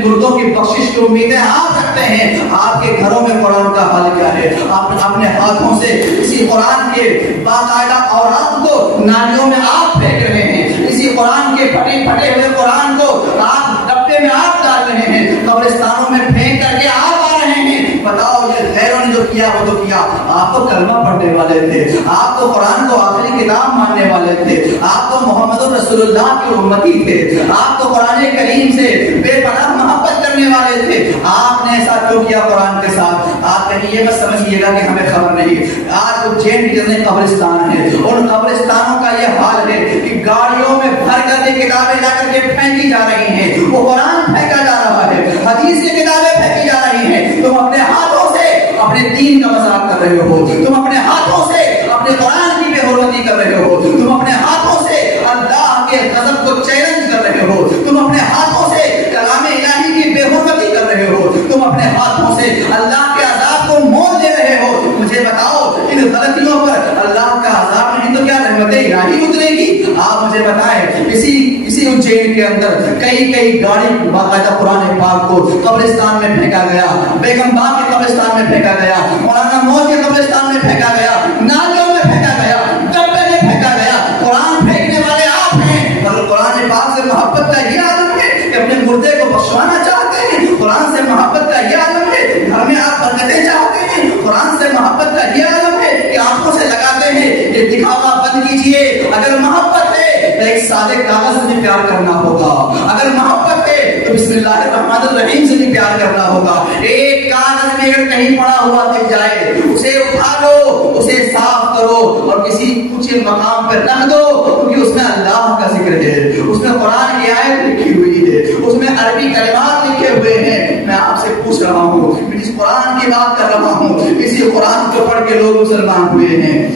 مردوں کی بخشش کی امیدیں آپ رکھتے ہیں، آپ کے گھروں میں قرآن کا حال کیا ہے؟ آپ اپنے ہاتھوں سے اسی قرآن کے باقاعدہ اوراد کو نالیوں میں آپ پھینک رہے ہیں، اسی قرآن کے پھٹے ہوئے قرآن کو آپ ڈبے میں آپ ڈال رہے ہیں، قبرستانوں میں پھینک کر کے آپ آ رہے ہیں۔ بتاؤ یہ غیروں نے جو کیا وہ تو کیا، آپ تو کلمہ پڑھنے والے تھے، آپ تو قرآن کو آخری کتاب ماننے والے تھے، آپ تو محمد رسول اللہ کی امتی تھے، آپ تو قرآن کریم سے بے پناہ محبت کرنے والے تھے، آپ نے ایسا کیوں کیا قرآن کے ساتھ؟ آپ کہیں یہ مت سمجھیے گا کہ ہمیں خبر نہیں، آج اجین کے جتنے قبرستان ہیں ان قبرستانوں کا یہ حال ہے کہ گاڑیوں میں بھر کر کے کتابیں جا کر کے پھینکی جا رہی ہیں، وہ قرآن پھینکا جا رہا ہے، حدیث کی کتابیں پھینکی جا رہی ہیں، تم اپنے ہاتھوں سے اپنے دین کا مذاق کر رہے ہو، تم اپنے ہاتھوں سے اپنے قرآن کی بے حرمتی کر رہے ہو، تم اپنے ہاتھوں سے اللہ کے غضب کو چیلنج کر رہے ہو، تم اپنے ہاتھوں سے کلام الہی کی بے حرمتی کر رہے ہو، تم اپنے ہاتھوں سے اللہ کے عذاب کو مول دے رہے ہو۔ مجھے بتاؤ ان غلطیوں پر اللہ کا عذاب نہیں تو کیا رحمت الہی اترے گی؟ آپ مجھے بتائیں اسی اجین کے اندر کئی گاڑی باقاعدہ قرآن پاک کو قبرستان میں پھینکا گیا، بیگم باغ کے قبرستان میں پھینکا گیا، مولانا موت کے قبرستان میں پھینکا گیا، نالیوں میں پھینکا گیا، ڈبے میں پھینکا گیا۔ قرآن پھینکنے والے آپ ہیں، مگر قرآن پاک سے محبت کا یہ عالم ہے کہ اپنے مردے کو بخشوانا چاہتے ہیں، قرآن سے محبت کا یہ عالم ہے گھر میں آپ برکتیں چاہتے ہیں، قرآن سے محبت کا یہ عالم ہے کہ آنکھوں سے لگاتے ہیں یہ دکھاوا بند کیجئے۔ اگر محبت ہے تو ایک سادے کاغذ سے بھی پیار کرنا ہوگا، اگر محبت ہے تو بسم اللہ الرحمن الرحیم سے بھی پیار کرنا ہوگا۔ ایک کاغذ میں اگر کہیں پڑا ہوا دکھ جائے اسے اٹھا لو، اسے صاف کرو اور کسی اونچے مقام پر رکھ دو، کیونکہ اس میں اللہ کا ذکر ہے، اس میں قرآن کی آیت لکھی ہوئی ہے، اس میں عربی کلمات لکھے ہوئے ہیں۔ میں آپ سے پوچھ رہا ہوں، میں جس قرآن کی بات کر رہا ہوں، اسی قرآن کو پڑھ کے لوگ مسلمان ہوئے ہیں،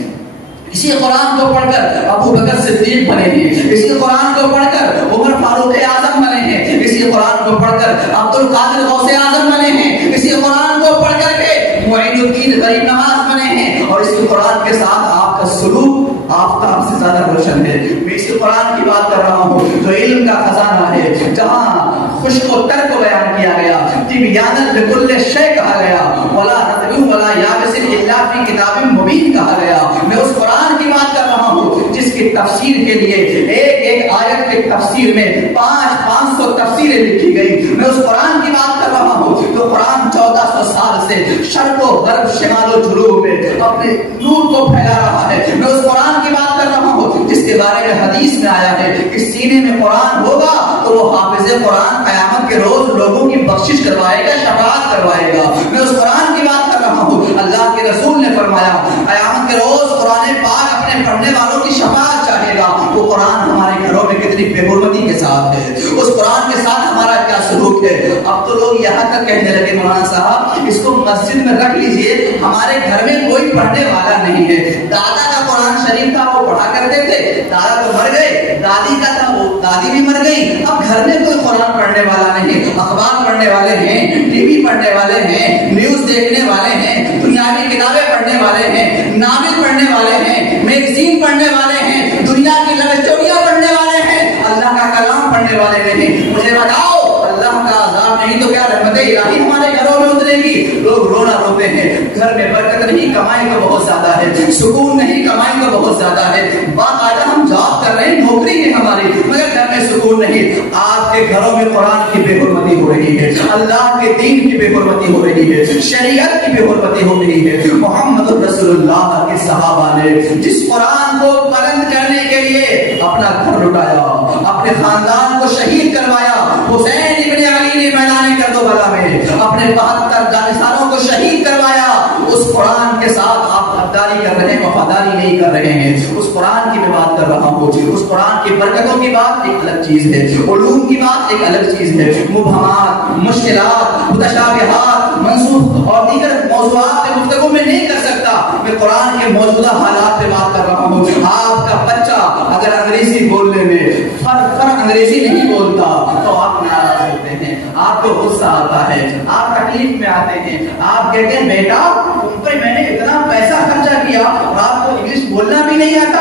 اسی قرآن کو پڑھ کر ابو بکر صدیق بنے ہیں، اسی قرآن کو پڑھ کر عمر فاروق اعظم بنے ہیں، اسی قرآن کو پڑھ کر عبد القادر غوث اعظم بنے ہیں، اسی قرآن کو پڑھ کر کے معین الدین غریب نواز بنے ہیں، اور اسی قرآن کے ساتھ آپ کا سلوک آفتاب سے زیادہ روشن ہے۔ میں اسی قرآن کی بات کر رہا ہوں جو علم کا خزانہ ہے، جہاں خشک و تر کو بیان کیا گیا، تبیانا لکل شے کہا گیا، ولا رطب ولا یابس الا فی کتاب مبین کہا گیا۔ میں اس قرآن کی بات کر رہا ہوں جس کی تفسیر کے لیے ایک آیت کے تفسیر میں 500 تفسیریں لکھی گئی۔ میں اس قرآن کی بات کر رہا ہوں جو قرآن 1400 سال سے شرق و غرب شمال و جنوب میں اپنے نور کو پھیلا رہا ہے۔ میں اس قرآن کی بات کر رہا ہوں جس کے بارے میں حدیث میں آیا ہے کہ سینے میں قرآن ہوگا تو وہ حافظ قرآن قیامت کے روز لوگوں کی بخشش کروائے گا، شفاعت کروائے گا۔ میں اس قرآن کی بات کر رہا ہوں، اللہ کے رسول نے فرمایا قیامت کے روز قرآن پاک اپنے پڑھنے والوں کی شفاعت چاہے گا۔ وہ قرآن ہمارے گھروں میں کتنی بے حرمتی کے ساتھ ہے، اس قرآن کے ساتھ ہمارا کیا سلوک ہے۔ اب تو لوگ یہاں تک کہنے لگے مولانا صاحب اس کو مسجد میں رکھ لیجئے، ہمارے گھر میں کوئی پڑھنے والا نہیں ہے۔ دادا کا قرآن شریف تھا وہ پڑھا کرتے تھے، دادا تو مر گئے، دادی کا تھا وہ دادی بھی مر گئی، اب گھر میں کوئی قرآن پڑھنے والا نہیں، اخبار پڑھنے والے ہیں، ٹی وی پڑھنے والے ہیں، نیوز دیکھنے والے ہیں، دنیاوی کتابیں پڑھنے والے ہیں، ناول پڑھنے والے ہیں، میگزین پڑھنے والے ہیں، دنیا کی لو اسٹوریاں پڑھنے والے ہیں، اللہ کا کلام پڑھنے والے نہیں۔ مجھے بتاؤ اللہ کا عذاب نہیں تو کیا رحمت الہی ہمارے گھروں میں اترے گی؟ لوگ رونا روتے ہیں، گھر میں برکت نہیں، کمائی کا بہت زیادہ ہے، سکون نہیں، کمائی کا بہت زیادہ ہے، باقاعدہ ہم جاب کر رہے ہیں، نوکری ہے ہماری، مگر گھر میں سکون نہیں۔ آپ کے گھروں میں قرآن کی بے حرمتی ہو رہی ہے، اللہ کے دین کی بے حرمتی ہو رہی ہے، شریعت کی بے حرمتی ہو رہی ہے۔ محمد رسول اللہ کے صحابہ نے جس قرآن کو بلند کرنے کے لیے اپنا گھر لٹایا، اپنے خاندان کو شہید کروایا، حسین ابن علی نے میدان کربلا میں اپنے 72 جانشینوں کو شہید کروایا، اس قرآن کے ساتھ آپ غداری کر رہے ہیں، وفاداری نہیں کر رہے ہیں۔ اس قرآن کی میں بات کر رہا ہوں، اس قرآن کی برکتوں کی بات ایک الگ چیز ہے، علوم کی بات ایک الگ چیز ہے، مبہمات، مشکلات، متشابہات، منسوخ اور دیگر موضوعات پہ گفتگو میں نہیں کر سکتا۔ میں قرآن کے موجودہ حالات پہ بات کر رہا ہوں۔ آپ کا بچہ اگر انگریزی بولنے میں انگریزی نہیں بولتا تو آپ ناراض ہوتے ہیں، آپ کو غصہ آتا ہے، آپ تکلیف میں آتے ہیں، آپ کہتے ہیں بیٹا تم پر میں نے اتنا پیسہ خرچہ کیا اور آپ کو انگلش بولنا بھی نہیں آتا،